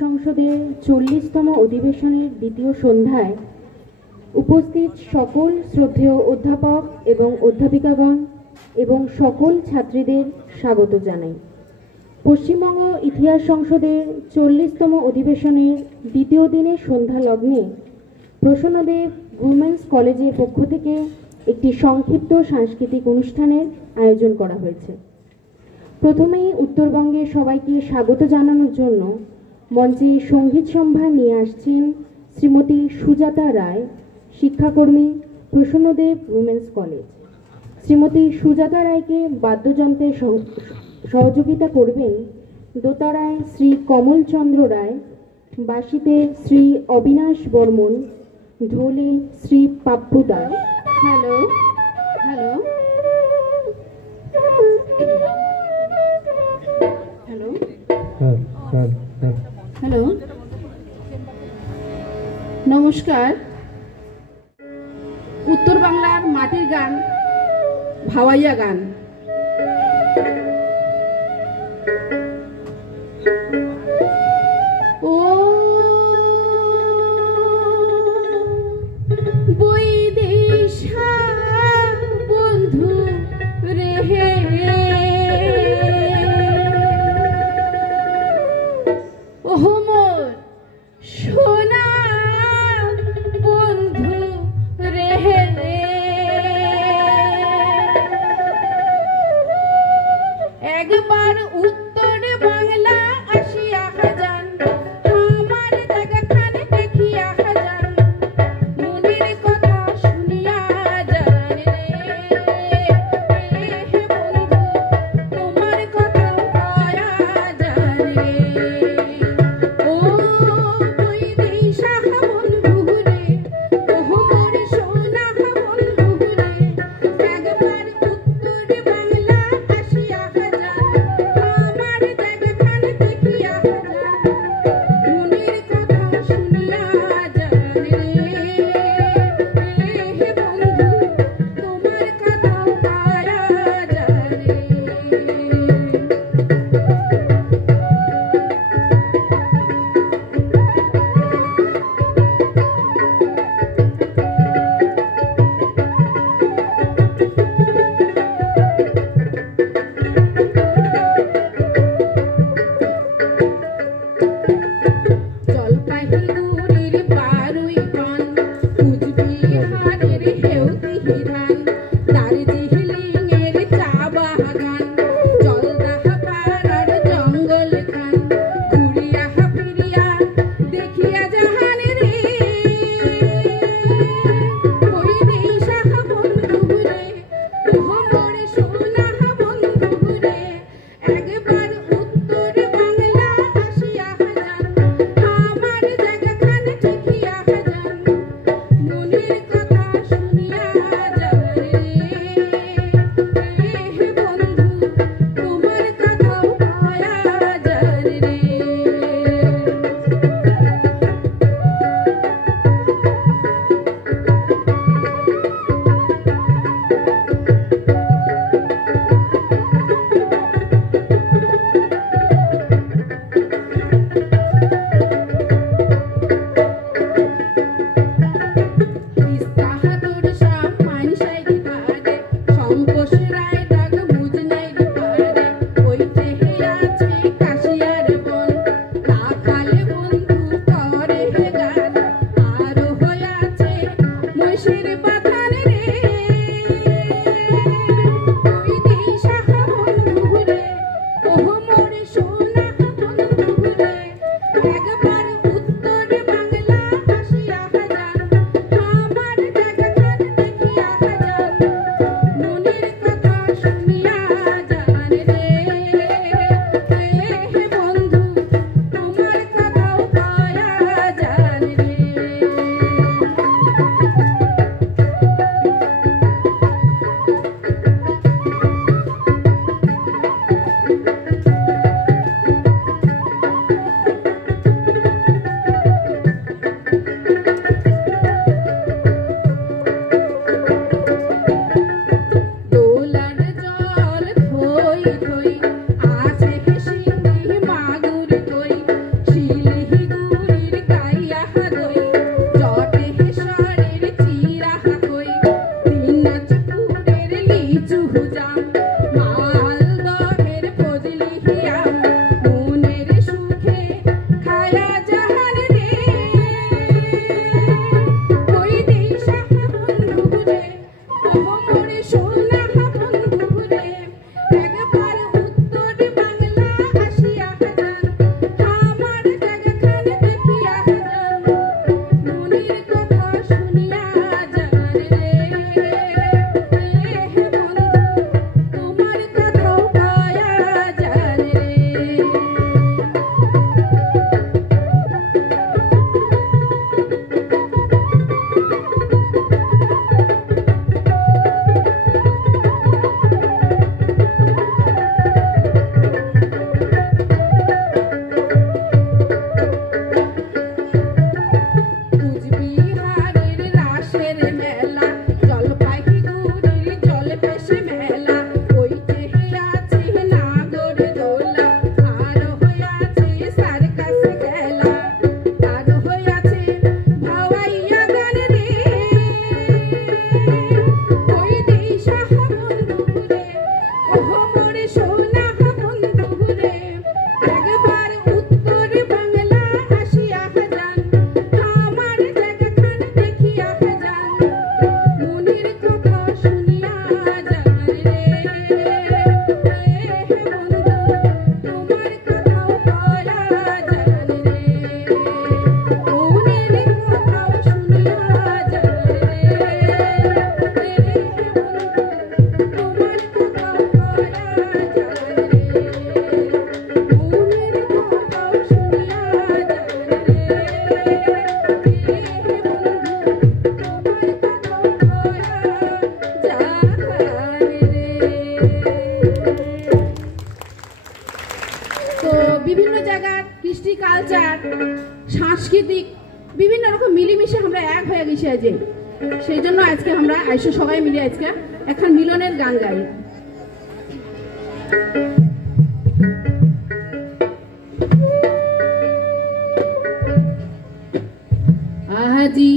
সংসদের 40তম অধিবেশনের দ্বিতীয় সন্ধ্যায় উপস্থিত সকল শ্রদ্ধেয় অধ্যাপক এবং অধ্যাপিকাগণ এবং সকল ছাত্রীদের স্বাগত জানাই। পশ্চিমবঙ্গ ইতিহাস সংসদের 40তম অধিবেশনের দ্বিতীয় দিনের সন্ধ্যা লগ্নে প্রসন্নদেব উইমেন্স কলেজের পক্ষ থেকে একটি সংক্ষিপ্ত সাংস্কৃতিক অনুষ্ঠানের আয়োজন করা হয়েছে। প্রথমেই উত্তরবঙ্গে সবাইকে স্বাগত জানানোর জন্য মঞ্চে সঙ্গীত সম্ভার নিয়ে আসছেন শ্রীমতী সুজাতা রায়, শিক্ষাকর্মী, প্রসন্নদেব উইমেন্স কলেজ। শ্রীমতী সুজাতা রায়কে বাদ্যযন্ত্রে সহযোগিতা করবেন দোতারায় শ্রী কমলচন্দ্র রায়, বাঁশিতে শ্রী অবিনাশ বর্মন, ঢোলে Shri Pappu Das. Hello hello hello hello নমস্কার। উত্তর বাংলার মাটির গান, ভাওয়াইয়া গান। ও বৈদেশা বন্ধু রেহে, ও মোর সোনা বন্ধু রেহে, একবার উত্তর বাংলা আসিয়া যান, আমার জায়গাখানে দেখিয়া যান, মনের কথা শুনিয়া যান রে বন্ধু, তোমার কথা পায়া যান রে। ও বৈদেশা বন্ধু রে, ও মোর সোনা বন্ধু রে, একবার উত্তর বাংলা আসিয়া যান, আমার জায়গাখানে দেখিয়া বিভিন্ন জায়গার কৃষ্টি কালচার সাংস্কৃতিক বিভিন্ন রকম মিলেমিশে আমরা এক হয়ে গেছি আজ, সেই জন্য আজকে আমরা আইসো সবাই মিলে আজকে এখন মিলনের গান গাই। আজি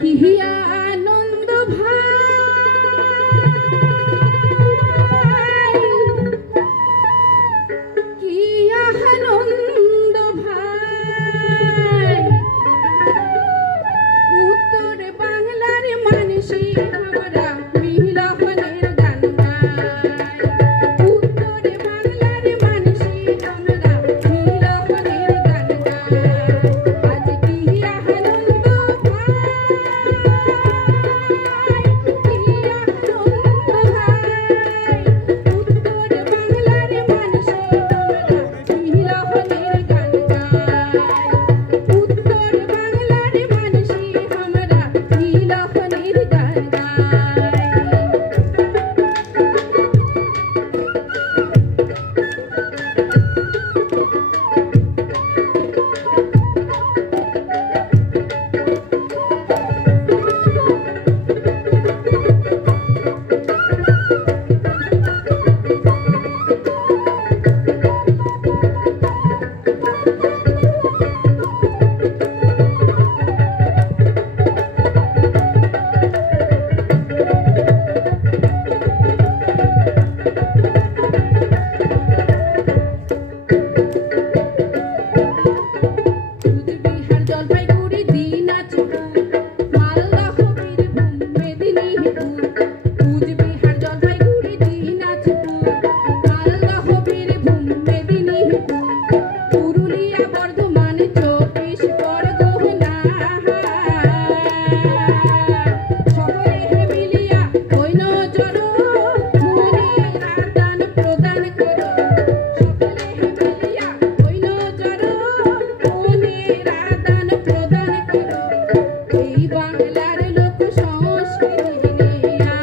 কিহিয়া আনন্দ ভাই, কি আনন্দ ভাই, উত্তর বাংলার মানুষই আমরা মিলনের গান গাই, উত্তর বাংলার মানুষই আমরা মিলনের গান গাই। আজ কিহিয়া আনন্দ ভাই, কিহিয়া আনন্দ ভাই, উত্তর বাংলার মানুষই আমরা মিলনের গান গাই, উত্তর বাংলার মানুষই আমরা মিলনের গান কুচবিহার জলপাইগুড়ি দিনাজপুর মালদহ বীরভূম মেদিনীপুর, কুচবিহার জলপাইগুড়ি দিনাজপুর মালদহ বীরভূম মেদিনীপুর, পুরুলিয়া বর্ধমান 24 পরগনা, সকলে মিলিয়া হই নজর মনের আদান প্রদান করো, সকলে মিলিয়া হই নজর মনের আদান প্রদান করো, এই বাংলার লোক সংস্কৃতি নিয়া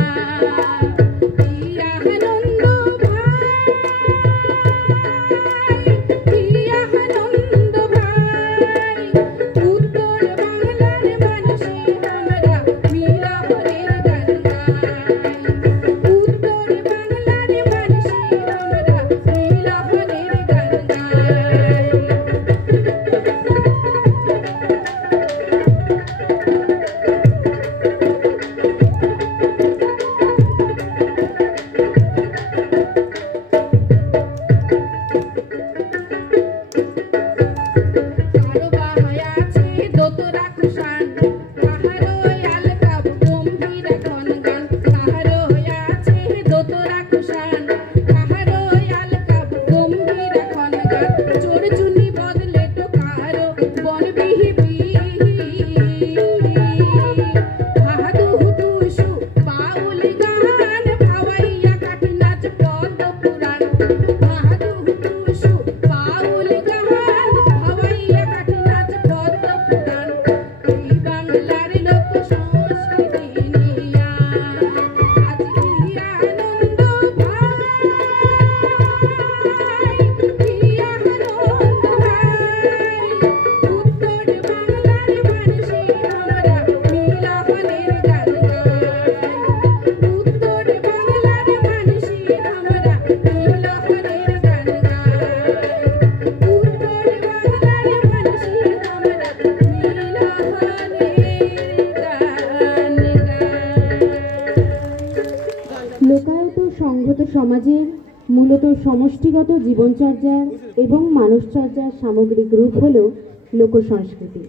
কি আনন্দ ভাই, কি আনন্দ ভাই, উত্তর বাংলার মানুষই আমরা মিলনের গান গাই, উত্তর বাংলার মানুষই আমরা মিলনের গান গাই। কারো বাহায় আছে দোতরা কুষাণ, কাহারো আলকাপ গম্ভীর এখন গান, কাহারো আছে দোতরা কুষাণ, কাহারো আলকাপ গম্ভীর এখন গান, চোর চুনি বদলে তো কাহারো বন বিহিবি, হাহাদু হুটুসু বাউল গান, ভাওয়াইয়া কাঠি নাচ পদ্ম পুরাণ, হাহাদু হুটুসু বাউল গান, ভাওয়াইয়া কাঠি নাচ পদ্ম পুরাণ, এই বাংলার লোক সংস্কৃতি নিয়া আজ কি আনন্দ ভাই, কি আনন্দ ভাই, উত্তর বাংলার মানুষই আমরা মিলনের গান গাই, উত্তর বাংলার মানুষই আমরা মিলনের গান গাই, উত্তর বাংলার মানুষই আমরা মিলনের গান গাই। লোকায়ত সংহত সমাজের মূলত সমষ্টিগত জীবনচর্যার এবং মানসচর্যার সামগ্রিক রূপ হল লোকসংস্কৃতি।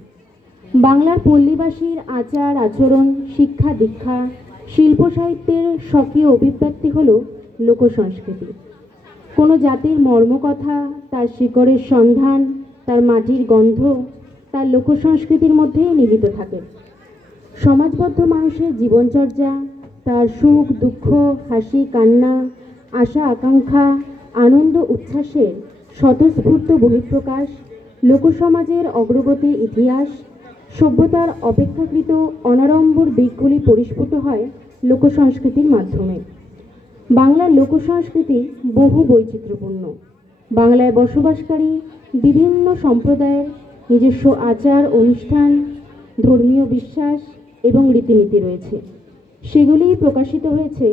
বাংলার পল্লীবাসীর আচার আচরণ, শিক্ষা দীক্ষা, শিল্প সাহিত্যের স্বকীয় অভিব্যক্তি হল লোকসংস্কৃতি। কোনো জাতির মর্মকথা, তার শিকড়ের সন্ধান, তার মাটির গন্ধ তার লোকসংস্কৃতির মধ্যেই নিহিত থাকে। সমাজবদ্ধ মানুষের জীবনচর্যা, তার সুখ দুঃখ, হাসি কান্না, আশা আকাঙ্ক্ষা, আনন্দ উচ্ছ্বাসের স্বতঃস্ফূর্ত বহিঃপ্রকাশ, লোকসমাজের অগ্রগতির ইতিহাস, সভ্যতার অপেক্ষাকৃত অনাড়ম্বর দিকগুলি পরিস্ফুট হয় লোকসংস্কৃতির মাধ্যমে। বাংলার লোকসংস্কৃতি বহু বৈচিত্র্যপূর্ণ। বাংলায় বসবাসকারী বিভিন্ন সম্প্রদায়ের নিজস্ব আচার অনুষ্ঠান, ধর্মীয় বিশ্বাস এবং রীতিনীতি রয়েছে। সেগুলি প্রকাশিত হয়েছে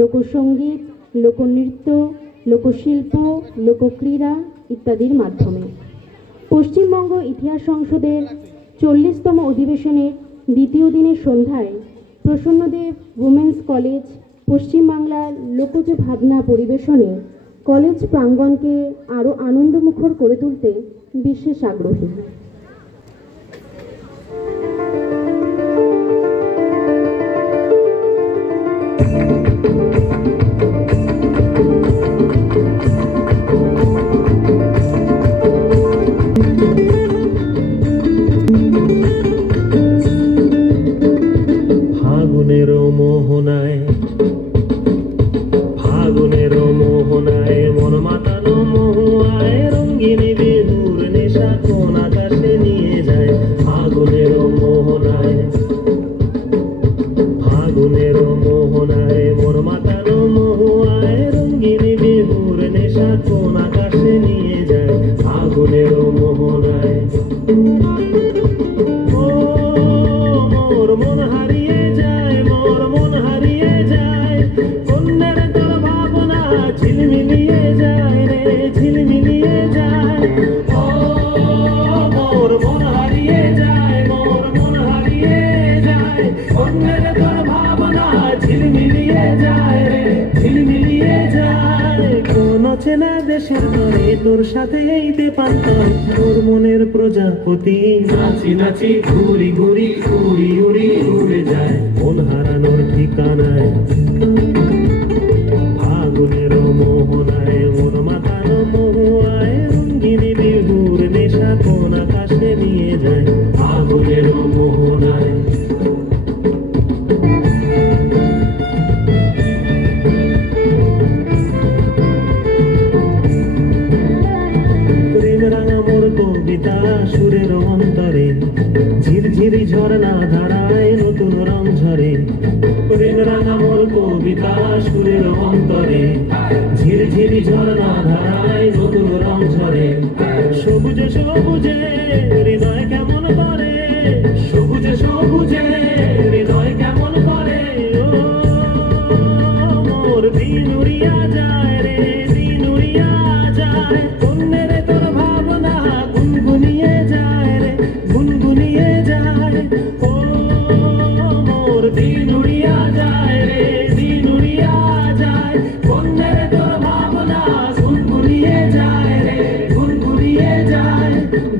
লোকসঙ্গীত, লোকনৃত্য, লোকশিল্প, লোকক্রীড়া ইত্যাদির মাধ্যমে। পশ্চিমবঙ্গ ইতিহাস সংসদের 40তম অধিবেশনের দ্বিতীয় দিনের সন্ধ্যায় প্রসন্নদেব উমেন্স কলেজ পশ্চিমবাংলার লোকজ ভাবনা পরিবেশনে কলেজ প্রাঙ্গণকে আরও আনন্দমুখর করে তুলতে বিশেষ আগ্রহী। ফাগুনের মোহনায় মন মাতানো মহুয়ায় রঙ্গিনী বিহুর নেশা কোন আকাশে নিয়ে যায়। ফাগুনের মোহনায় মন মাতানো মহুয়ায় রঙ্গিনী বিহুর নেশা কোন আকাশে নিয়ে যায়। ফাগুনের মোহনায় মোর মন হারিয়ে যায়, মোর মন হারিয়ে যায়, কন্যার তোর ভাবনা ঝিলমিলিয়ে যায় রে, ঝিলমিলিয়ে যায়। ও মোর মন হারিয়ে যায়, মোর মন হারিয়ে যায়, কন্যার তোর ভাবনা ঝিলমিলিয়ে যায় রে, ঝিলমিলিয়ে যায়। কোন চেনা দেশের তরে তোর সাথে এইতে পান্তর, তোর মনের প্রজাপতি নাচি নাচি ঘুরি ঘুরি উড়ি উড়ি উড়ে যায় মন হারানোর ঠিকানায়। ফাগুনের মোহনায় মোর মাতানো মহুয়ায় রঙ্গিনী বিহুর নেশা কোন আকাশে নিয়ে যায়। ফাগুনের মোহনায় কবিতা সুরের অন্তরে ঝিরঝিরি ঝরনা ধারায় নতুন রং ঝরে। প্রেম রাঙা মোর কবিতা সুরের অন্তরে ঝিরঝিরি ঝরনা ধারায় নতুন রং ঝরে। সবুজে সবুজে হৃদয় কেমন করে, সবুজে সবুজে হৃদয় কেমন করে। ও মোর দিন উড়িয়া যায় রে, দিন উড়িয়া যায়, কন্যের তোর ভাবনা গুনগুনিয়ে যায় রে, গুনগুনিয়ে যায়। ও মোর দিন উড়িয়া যায় রে, দিন উড়িয়া যায়, কন্যের তোর ভাবনা গুনগুনিয়ে যায় রে, গুনগুনিয়ে যায়।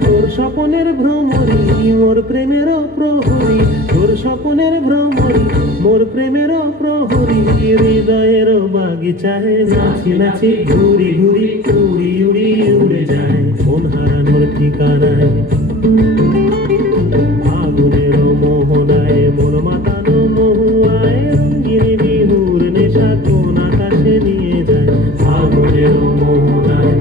তোর স্বপনের ভ্রমরি মোর প্রেমের প্রহরী, তোর স্বপনের ভ্রমরি মোর প্রেমের প্রহরী। হৃদয়ের বাগিচায় নাচি নাচি ঘুরি ঘুরি উড়ি উড়ি উড়ে যায় মন হারানোর ঠিকানায়। ফাগুনের মোহনায় মন মাতানো মহুয়ায় রঙ্গিনী বিহুর নেশা কোন আকাশে নিয়ে যায়। ফাগুনের মোহনায়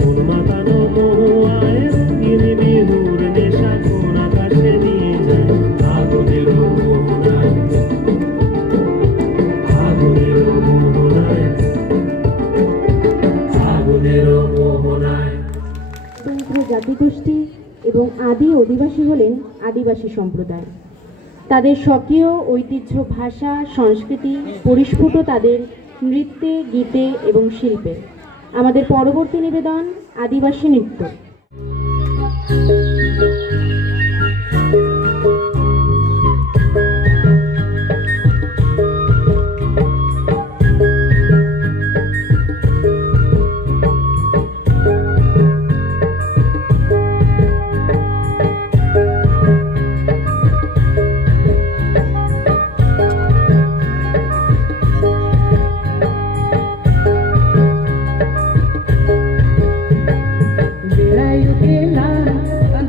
মন মাতানো মহুয়ায় রঙ্গিনী বিহুর নেশা কোন আকাশে নিয়ে যায়। ফাগুনের মোহনায় জাতিগোষ্ঠী এবং আদি অধিবাসী হলেন আদিবাসী সম্প্রদায়। তাদের স্বকীয় ঐতিহ্য, ভাষা, সংস্কৃতি পরিস্ফুট তাদের নৃত্যে, গীতে এবং শিল্পে। আমাদের পরবর্তী নিবেদন আদিবাসী নৃত্য। Get out,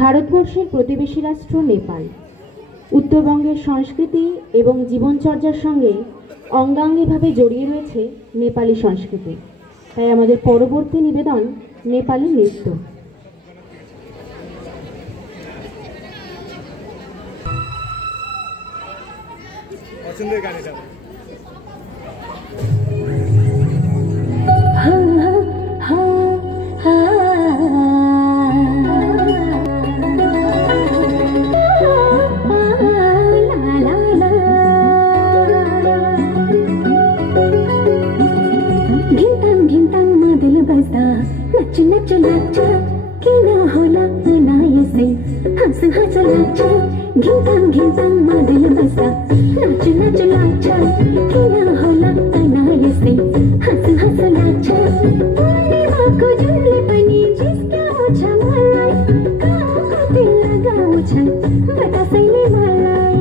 ভারতবর্ষের প্রতিবেশী রাষ্ট্র নেপাল উত্তরবঙ্গের সংস্কৃতি এবং জীবনচর্যার সঙ্গে অঙ্গাঙ্গিভাবে জড়িয়ে রয়েছে নেপালি সংস্কৃতি। তাই আমাদের পরবর্তী নিবেদন নেপালি নৃত্য। পছন্দের গান এটা। नच नच नाच के ना होला अनायसे हंस हंस नाच घिंतांग मादिल बसा नच नच नाच के ना होला अनायसे हंस हंस नाच पूर्णिमा को जुले बनी जिसका ओछा मलाई काम को दिल लगा ओछा बता सही मलाई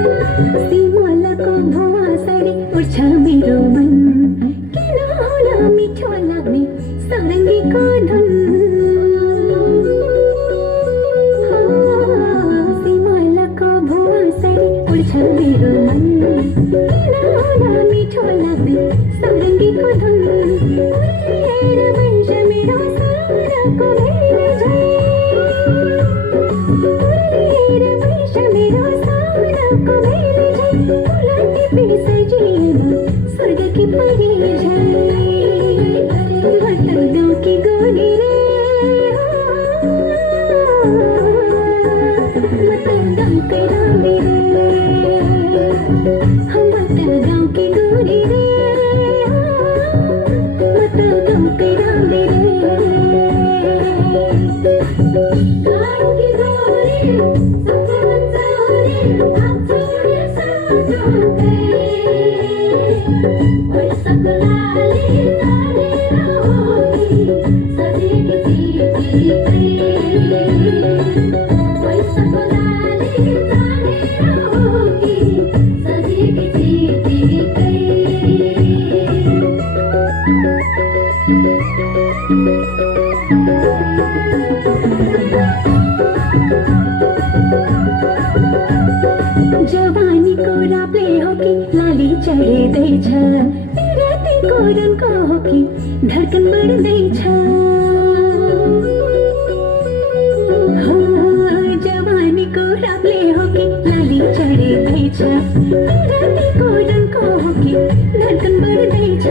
सीमाला को भुवा साडी उड्छ मेरो मन किन होला मिठो लाग्ने सारङ्गीको धुन सीमालाको भुवा साडी उड्छ मेरो मन किन होला मिठो लाग्ने सारङ्गीको धुन उर्लिएर बन्छ मेरो साराको भेर झै उर्लिएर बन्छ मेरो साराको भेर झै उलटी पिसजिएमा स्वर्गकी परी झै मत गाउँकी गोरी रे मत गाउँकै रानी रे मत गाउँकी गोरी रे मत गाउँकै रानी रे गाउँकी गोरी जवानीको रापले हो कि लाली चढ्दैछ विरतीको रनको हो कि धड्कन बढ्दैछ जवानीको रापले हो कि लाली चढ्दैछ विरतीको रनको हो कि धड्कन बढ्दैछ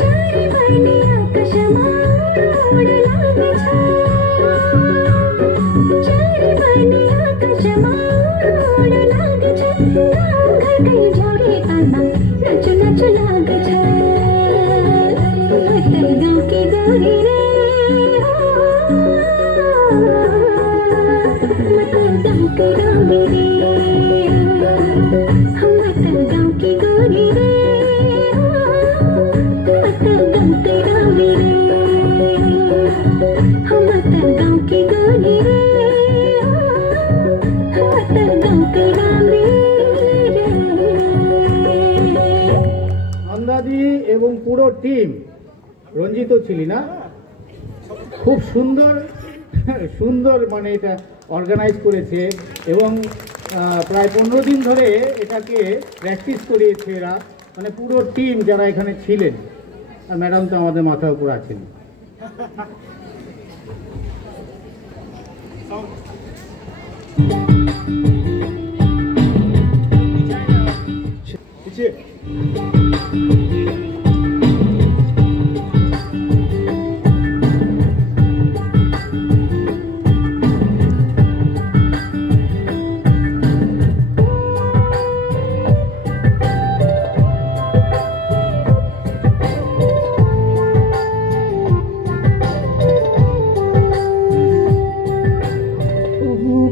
चारै बर्ने आकाशमा उड लाग्छ चारै बर्ने आकाशमा उड लाग्छ घरकै झौरे तालमा नाचु नाचु लाग्छ मत गाउँकी गोरी रे मत गाउँकै रानी रे मत गाउँकी गोरी रे मत गाउँकै रानी रे मत गाउँकी गोरी रे मत गाउँकै रानी रे নন্দাদি এবং পুরো টিম রঞ্জিত ছিলি না খুব সুন্দর সুন্দর মানে এটা অর্গানাইজ করেছে এবং প্রায় 15 দিন ধরে এটাকে প্র্যাকটিস করিয়েছে এরা মানে পুরো টিম যারা এখানে ছিলেন আর ম্যাডাম তো আমাদের মাথার উপর আছেন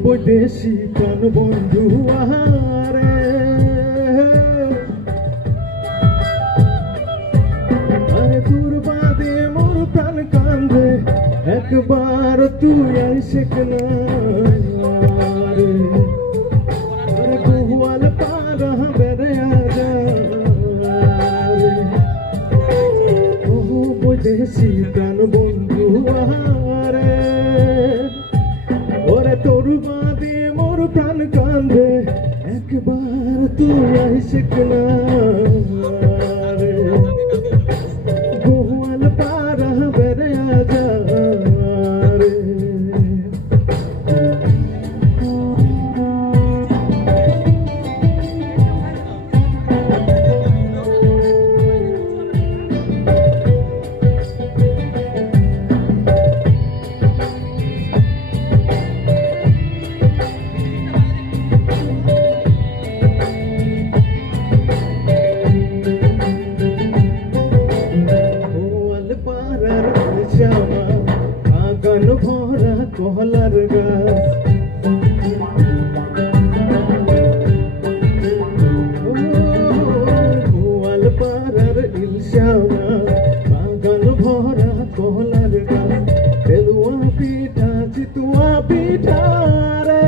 বৈদেশি প্রাণ বন্ধু আহারে আরে তোর বাদে মোর প্রাণ কান্দে একবার তুই আইসে কেনা রে আরে গোয়াল পারা বেড়ে আজা ও বৈদেশি প্রাণ বন্ধু আহারে ওরে তোর বাদে মোর প্রাণ কান্দে একবার তুই আইসে কেনা রে গোয়াল পারা বেড়ে আজা রে কলার গাছ তেলুয়া পিঠা চিতুয়া পিঠা রে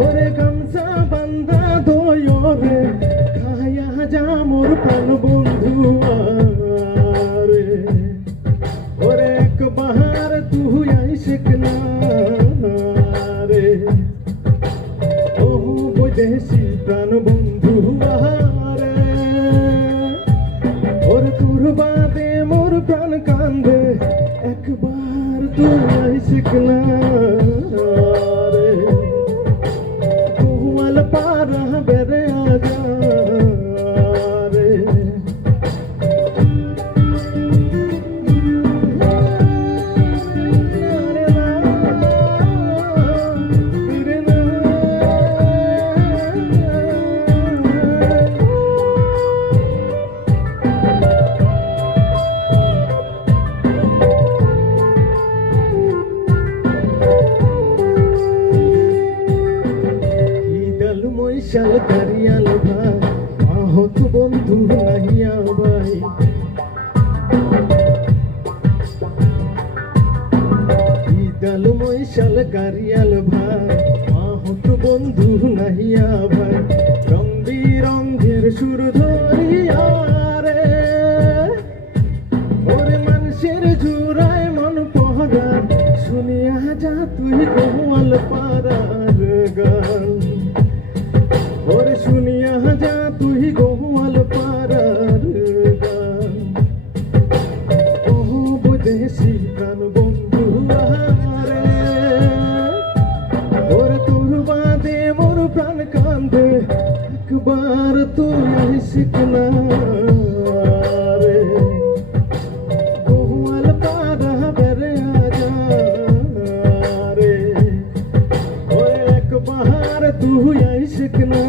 ওরে গামছা বান্ধা দয়রে খায়া যা মোর প্রাণ বন্ধু রে ওরে একবার তুই আইসিক না রে ও বৈদেশি প্রাণ বন্ধু রে ওরে তোর বাদে মোর প্রাণ কান্দে একবার তুই আইসিক না রে কোয়াল পারা বেড়ে আজা রে মৈশাল কারিয়াল ভাই আহত বন্ধু নাহিয়া ভাই ঈদাল মৈশাল কারিয়াল ভাই আহত বন্ধু নাহিয়া ভাই রং বিরঙ্গের সুর ধরিয়া রে ওরে মানুষের জুড়ায় মন পহরা শুনিয়া যা তুই গোয়াল পাড়ার গান ওরে শুনিয়া যা তুই গোয়াল পাড়ার গান ও বৈদেশি প্রাণ বন্ধু রে ওরে তোর বাদে মোর প্রাণ কান্দে একবার তুই আইসিক না রে গোয়াল পাড়া বেড়ে আজা রে ওরে একবার তুই আইসিক না